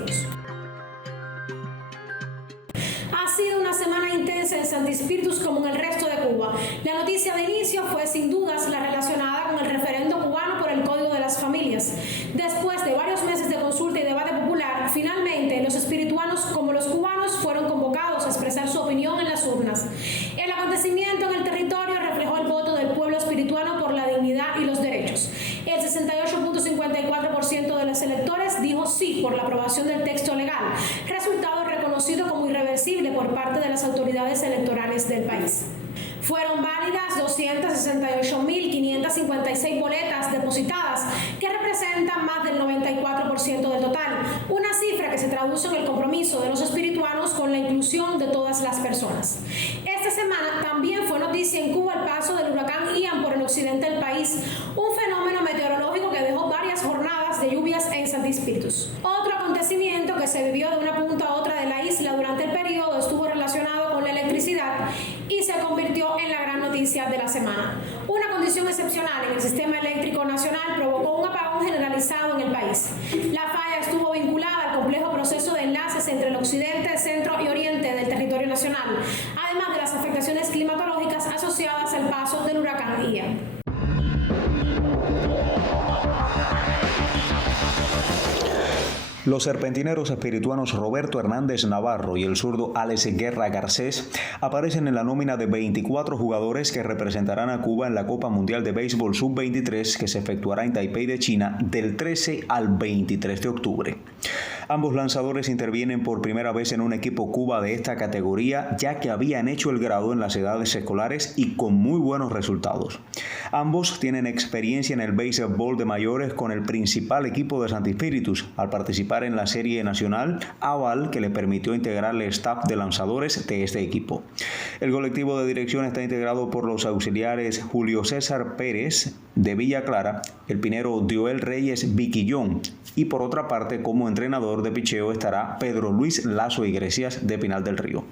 intensivos. Ha sido una semana intensa en Santi Spíritus como en el resto de Cuba. La noticia de inicio fue sin dudas la relacionada con el referendo cubano por el Código de las Familias. Después de varios meses de consulta y debate popular, finalmente los espirituanos como los cubanos fueron convocados a expresar su opinión en las urnas. El acontecimiento en el territorio reflejó el voto del pueblo espirituano por la dignidad y los derechos. El 68.54% de los electores dijo sí por la aprobación del texto legal, resultado reconocido como irreversible por parte de las autoridades electorales del país. Fueron válidas 268.556 boletas depositadas, que representan más del 94% del total, una cifra que se traduce en el compromiso de los espirituanos con la inclusión de todas las personas. Esta semana también fue noticia en Cuba el paso del huracán Ian por el occidente del país, un fenómeno meteorológico que dejó varias jornadas de lluvias en Santi Spíritus. Otro acontecimiento que se vivió de una punta a otra de la isla durante el periodo estuvo relacionado con la electricidad y se convirtió en la gran noticia de la semana. Una condición excepcional en el sistema eléctrico nacional provocó un apagón generalizado en el país. La falla estuvo vinculada al complejo proceso de enlaces entre el occidente, centro y oriente del territorio nacional, además de las afectaciones climatológicas asociadas al paso del huracán Ian. Los serpentineros espirituanos Roberto Hernández Navarro y el zurdo Alex Guerra Garcés aparecen en la nómina de 24 jugadores que representarán a Cuba en la Copa Mundial de Béisbol Sub-23 que se efectuará en Taipei de China del 13 al 23 de octubre. Ambos lanzadores intervienen por primera vez en un equipo Cuba de esta categoría, ya que habían hecho el grado en las edades escolares y con muy buenos resultados. Ambos tienen experiencia en el béisbol de mayores con el principal equipo de Santi Spíritus, al participar en la Serie Nacional, aval que le permitió integrar el staff de lanzadores de este equipo. El colectivo de dirección está integrado por los auxiliares Julio César Pérez de Villa Clara, el pinero Dioel Reyes Viquillón, y por otra parte, como entrenador de picheo estará Pedro Luis Lazo Iglesias de Pinal del Río.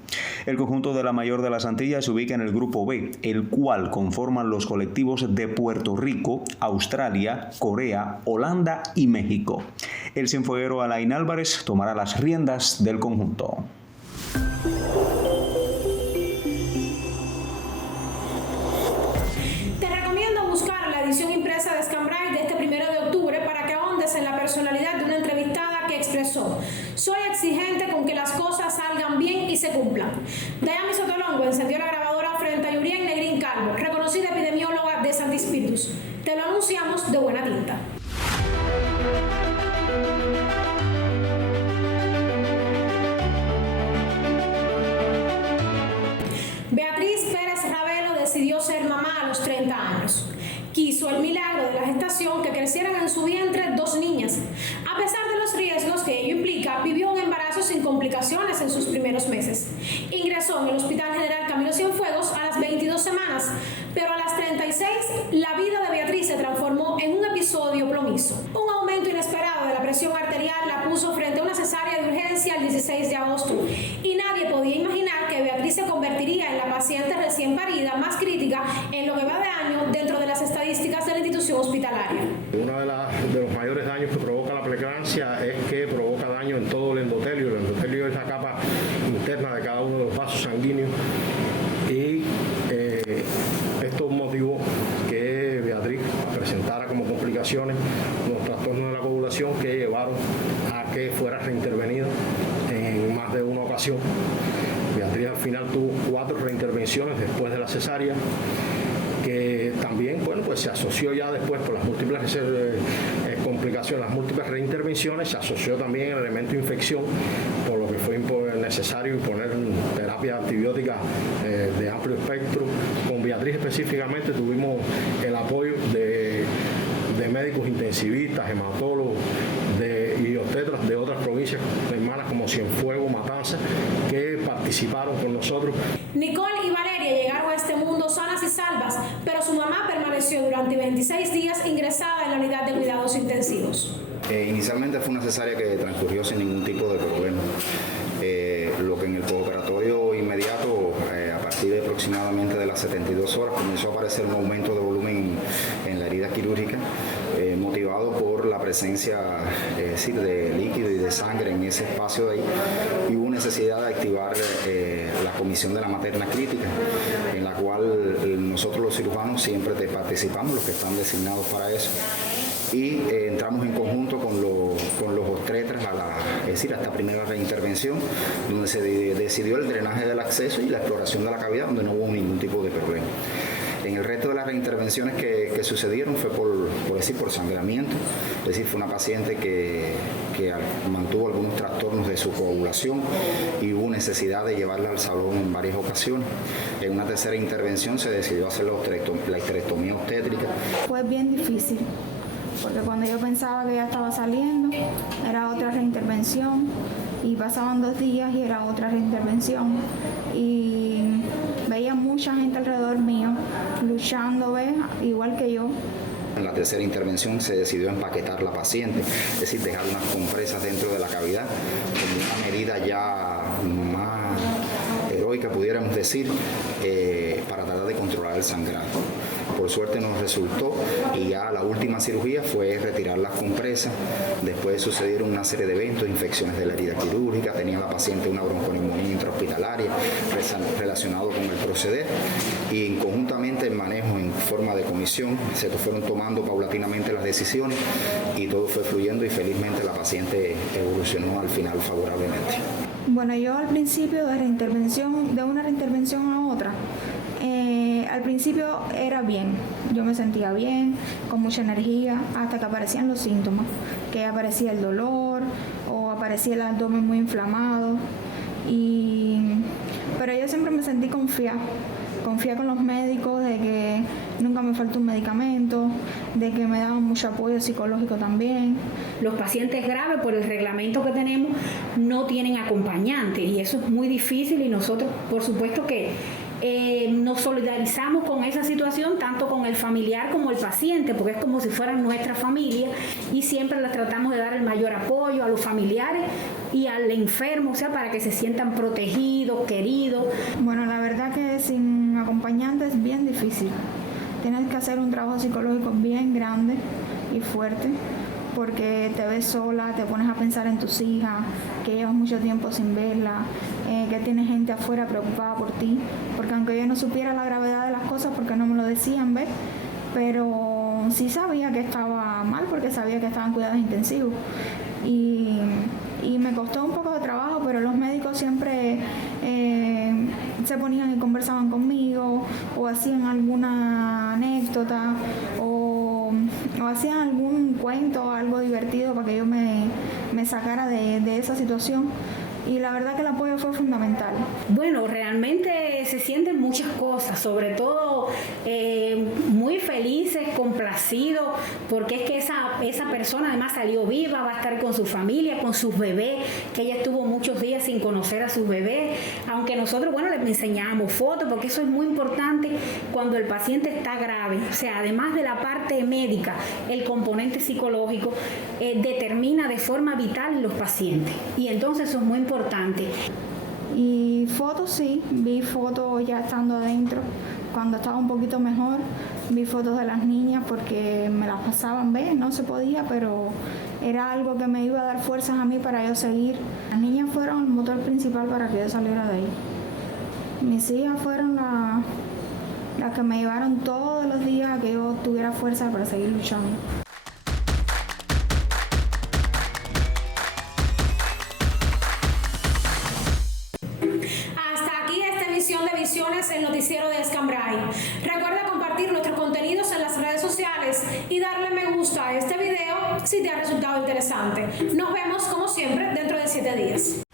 El conjunto de la Mayor de las Antillas se ubica en el grupo B, el cual conforman los colectivos de Puerto Rico, Australia, Corea, Holanda y México. El cienfueguero Alain Álvarez tomará las riendas del conjunto. Te recomiendo buscar la edición impresa de Scambray de este 1 de octubre para que ahondes en la personalidad de una entrevistada que expresó: soy exigente con que las cosas salgan bien y se cumplan. Dayami Sotolongo encendió la grabadora frente a Yurien Negrín Calvo, reconocida epidemióloga de Santi Spíritus. Te lo anunciamos de buena tinta. Beatriz Pérez Ravelo decidió ser mamá a los 30 años. Quiso el milagro de la gestación que crecieran en su vientre 2 niñas. A pesar de los riesgos que ello implica, vivió un embarazo sin complicaciones en sus primeros meses. Ingresó en el Hospital General Camilo Cienfuegos a las 22 semanas, pero a las 36 la vida de Beatriz se transformó en un episodio plomizo. Un aumento inesperado de la presión arterial la puso frente a una cesárea de urgencia el 16 de agosto y nadie podía imaginar que Beatriz se convertiría en la paciente recién parida más crítica en lo que va de año dentro de las estadísticas de la institución hospitalaria. Uno de los mayores daños que provoca la preeclampsia es que provoca daño en todo el endotelio. El endotelio es la capa interna de cada uno de los vasos sanguíneos y esto motivó que Beatriz presentara como complicaciones unos trastornos de la coagulación que llevaron a que fuera reintervenida en más de una ocasión. Beatriz al final tuvo 4 reintervenciones después de la cesárea, que también, bueno, pues se asoció ya después por las múltiples complicaciones, las múltiples reintervenciones, se asoció también el elemento infección, por lo que fue necesario imponer terapia antibiótica de amplio espectro. Con Beatriz específicamente tuvimos el apoyo de médicos intensivistas, hematólogos y obstetras de otras provincias hermanas como Cienfuegos, Matanzas, que participaron con nosotros. Nicole y Valeria llegaron a este mundo sanas y salvas, pero su mamá permaneció durante 26 días ingresada en la unidad de cuidados intensivos. Inicialmente fue una cesárea que transcurrió sin ningún tipo de problema. Lo que en el postoperatorio inmediato, a partir de aproximadamente de las 72 horas, comenzó a aparecer un aumento de volumen en la herida quirúrgica, motivado por la presencia es decir, de líquido y de sangre en ese espacio de ahí, y hubo necesidad de activar la comisión de la materna crítica, en la cual nosotros los cirujanos siempre participamos, los que están designados para eso, y entramos en conjunto con los obstetras a esta primera reintervención, donde se decidió el drenaje del acceso y la exploración de la cavidad, donde no hubo ningún tipo de problema. En el resto de las reintervenciones que sucedieron fue por sangramiento, es decir, fue una paciente que mantuvo algunos trastornos de su coagulación y hubo necesidad de llevarla al salón en varias ocasiones. En una tercera intervención se decidió hacer la histerectomía obstétrica. Fue bien difícil, porque cuando yo pensaba que ya estaba saliendo, era otra reintervención, y pasaban 2 días y era otra reintervención, y veía mucha gente alrededor mío luchando, igual que yo. En la tercera intervención se decidió empaquetar la paciente, es decir, dejar unas compresas dentro de la cavidad, como una medida ya más heroica, pudiéramos decir, para tratar de controlar el sangrado. Por suerte nos resultó, y ya la última cirugía fue retirar las compresas. Después sucedieron una serie de eventos, infecciones de la herida quirúrgica, tenía la paciente una bronconeumonía intrahospitalaria relacionado con el proceder, y conjuntamente el manejo en forma de comisión se fueron tomando paulatinamente las decisiones y todo fue fluyendo, y felizmente la paciente evolucionó al final favorablemente. Bueno, yo al principio de una reintervención a otra, al principio era bien, yo me sentía bien, con mucha energía, hasta que aparecían los síntomas, que aparecía el dolor o aparecía el abdomen muy inflamado, pero yo siempre me sentí confiada con los médicos, de que nunca me faltó un medicamento, de que me daban mucho apoyo psicológico también. Los pacientes graves, por el reglamento que tenemos, no tienen acompañantes, y eso es muy difícil, y nosotros, por supuesto que nos solidarizamos con esa situación, tanto con el familiar como el paciente, porque es como si fueran nuestra familia, y siempre les tratamos de dar el mayor apoyo a los familiares y al enfermo, o sea, para que se sientan protegidos, queridos. Bueno, la verdad que sin acompañante es bien difícil. Tienes que hacer un trabajo psicológico bien grande y fuerte, porque te ves sola, te pones a pensar en tus hijas, que llevas mucho tiempo sin verla, que tienes gente afuera preocupada por ti, porque aunque yo no supiera la gravedad de las cosas, porque no me lo decían, ¿ves? Pero sí sabía que estaba mal, porque sabía que estaba en cuidados intensivos, y me costó un poco de trabajo, pero los médicos siempre se ponían y conversaban conmigo, o hacían alguna anécdota, o hacían algún cuento, algo divertido para que yo me sacara de esa situación. Y la verdad que el apoyo fue fundamental. Bueno, realmente se sienten muchas cosas, sobre todo muy felices, complacidos, porque es que esa persona además salió viva, va a estar con su familia, con sus bebés, que ella estuvo muchos días sin conocer a sus bebés, aunque nosotros, bueno, les enseñábamos fotos, porque eso es muy importante cuando el paciente está grave. O sea, además de la parte médica, el componente psicológico determina de forma vital los pacientes, y entonces eso es muy importante. Y fotos sí, vi fotos ya estando adentro, cuando estaba un poquito mejor, vi fotos de las niñas porque me las pasaban, no se podía, pero era algo que me iba a dar fuerzas a mí para yo seguir. Las niñas fueron el motor principal para que yo saliera de ahí. Mis hijas fueron las que me llevaron todos los días a que yo tuviera fuerza para seguir luchando. El noticiero de Escambray. Recuerda compartir nuestros contenidos en las redes sociales y darle me gusta a este video si te ha resultado interesante. Nos vemos como siempre dentro de 7 días.